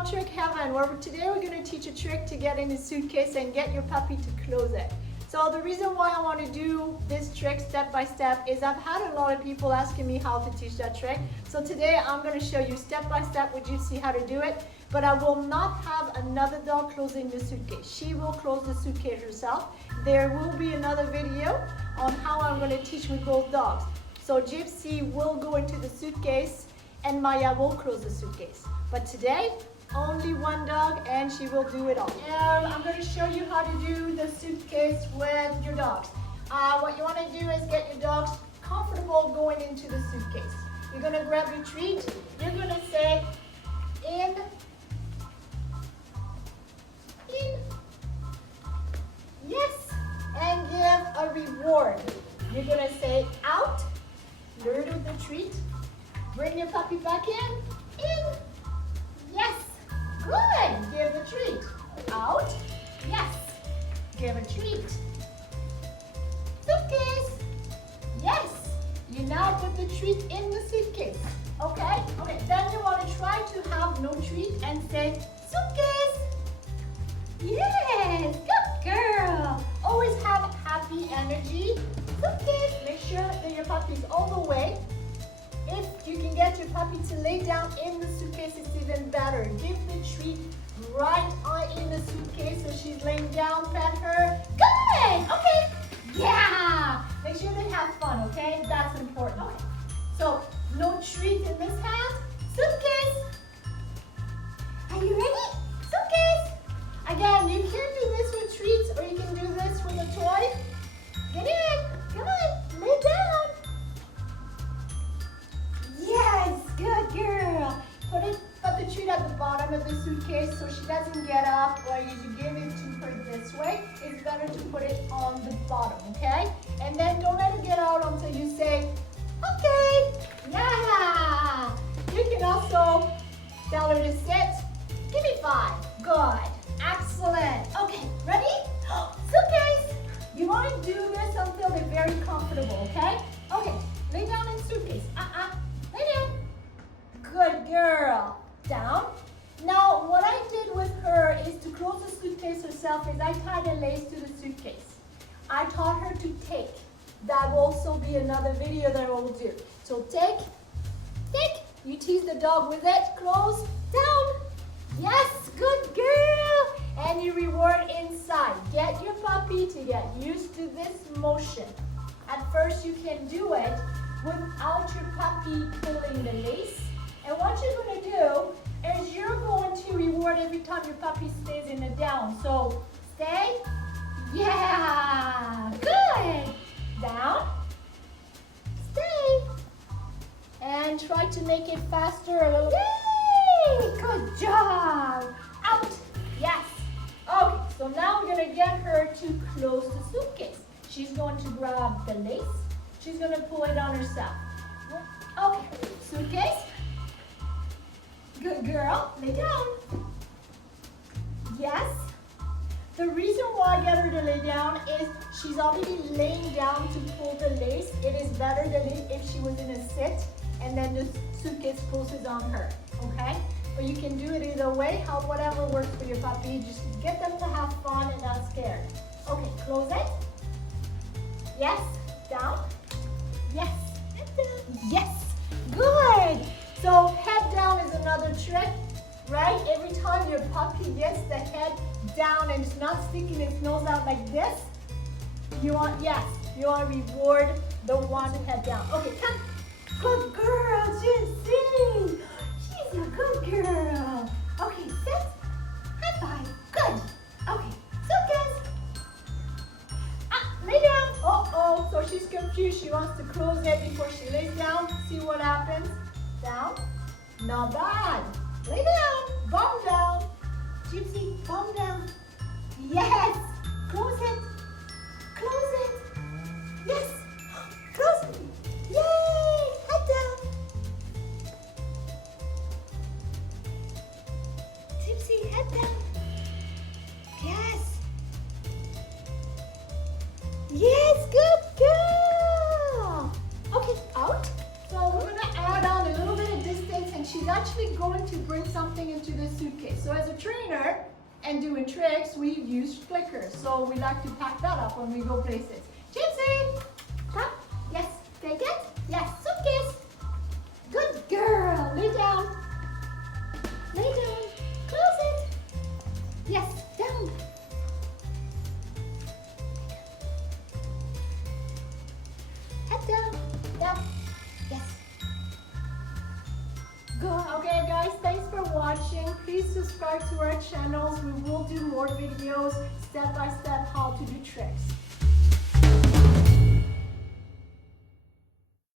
Dog Trick Heaven, where today we're going to teach a trick to get in a suitcase and get your puppy to close it. So the reason why I want to do this trick step by step is I've had a lot of people asking me how to teach that trick. So today I'm going to show you step by step with you see how to do it. But I will not have another dog closing the suitcase. She will close the suitcase herself. There will be another video on how I'm going to teach with both dogs. So Gypsy will go into the suitcase and Maya will close the suitcase. But today, only one dog and she will do it all. And I'm going to show you how to do the suitcase with your dogs. What you want to do is get your dogs comfortable going into the suitcase. You're going to grab your treat. You're going to say, in, yes, and give a reward. You're going to say, out, lure with the treat, bring your puppy back in, yes. Good. Give a treat. Out. Yes. Give a treat. Suitcase. Yes. You now put the treat in the suitcase. Okay? Okay. Then you want to try to have no treat and say, suitcase. Yes. Good girl. Always have happy energy. Suitcase. Make sure that your puppy's all the way. If you can get your puppy to lay down in the suitcase, it's even better. Give the treat right in the suitcase so she's laying down, pet her. Good! Okay. Yeah! Make sure they have fun, okay? That's important. Okay. So, no treat in this hand. Suitcase. Are you ready? Suitcase. Again, you can do this with treats or you can do this with a toy. Get in. Come on. Lay down. Yes, good girl. Put the treat at the bottom of the suitcase so she doesn't get up, or you give it to her this way. It's better to put it on the bottom, okay? And then don't let her get out until you say, okay, yeah. You can also tell her to sit. Give me 5. Good. Excellent. Okay, ready? Suitcase. You want to do this until they're very comfortable, okay? Okay, lay down in suitcase. Lay down. Good girl. Down. Now, what I did with her is to close the suitcase herself is I tied a lace to the suitcase. I taught her to take. That will also be another video that I will do. So take. You tease the dog with it. Close. Down. Yes, good girl. And you reward inside. Get your puppy to get used to this motion. At first, you can do it without your puppy pulling the lace. And what you're going to do is you're going to reward every time your puppy stays in the down. So stay. Yeah. Good. Down. Stay. And try to make it faster a little. Yay! Good job. Out. Yes. Okay. So now we're going to get her to close the suitcase. She's going to grab the lace. She's going to pull it on herself. Okay, suitcase. Good girl, lay down. Yes. The reason why I get her to lay down is she's already laying down to pull the lace. It is better than if she was in a sit and then the suitcase pulls it on her, okay? But you can do it either way, whatever works for your puppy. Just get them to have fun and not scared. Okay, close it. Yes, down. Yes, head down. Yes, good. So head down is another trick, right? Every time your puppy gets the head down and it's not sticking its nose out like this, you want to reward the one head down. Okay, come. Good girl, Gypsy. She's a good girl. Okay, sit. High five. Good. Okay, suitcase. Lay down. Uh-oh, so she's confused. She wants to close it before she lays down. See what happens. Down. Not bad. Lay down. Bum down. Gypsy, bum down. Yes. Close it. Close it. Yes. Close it. Yay. Head down. Gypsy, head down. Yes. Yes, good girl. Okay, out. So we're going to add on a little bit of distance and she's actually going to bring something into the suitcase. So as a trainer and doing tricks, we use clickers. So we like to pack that up when we go places. Gypsy, come. Yes, take it. Yes, suitcase. Good girl. Lay down. Lay down. Close it. Yes, down. Head down. Down. Yes. Good. Okay, guys, thanks for watching. Please subscribe to our channels. We will do more videos, step by step, how to do tricks.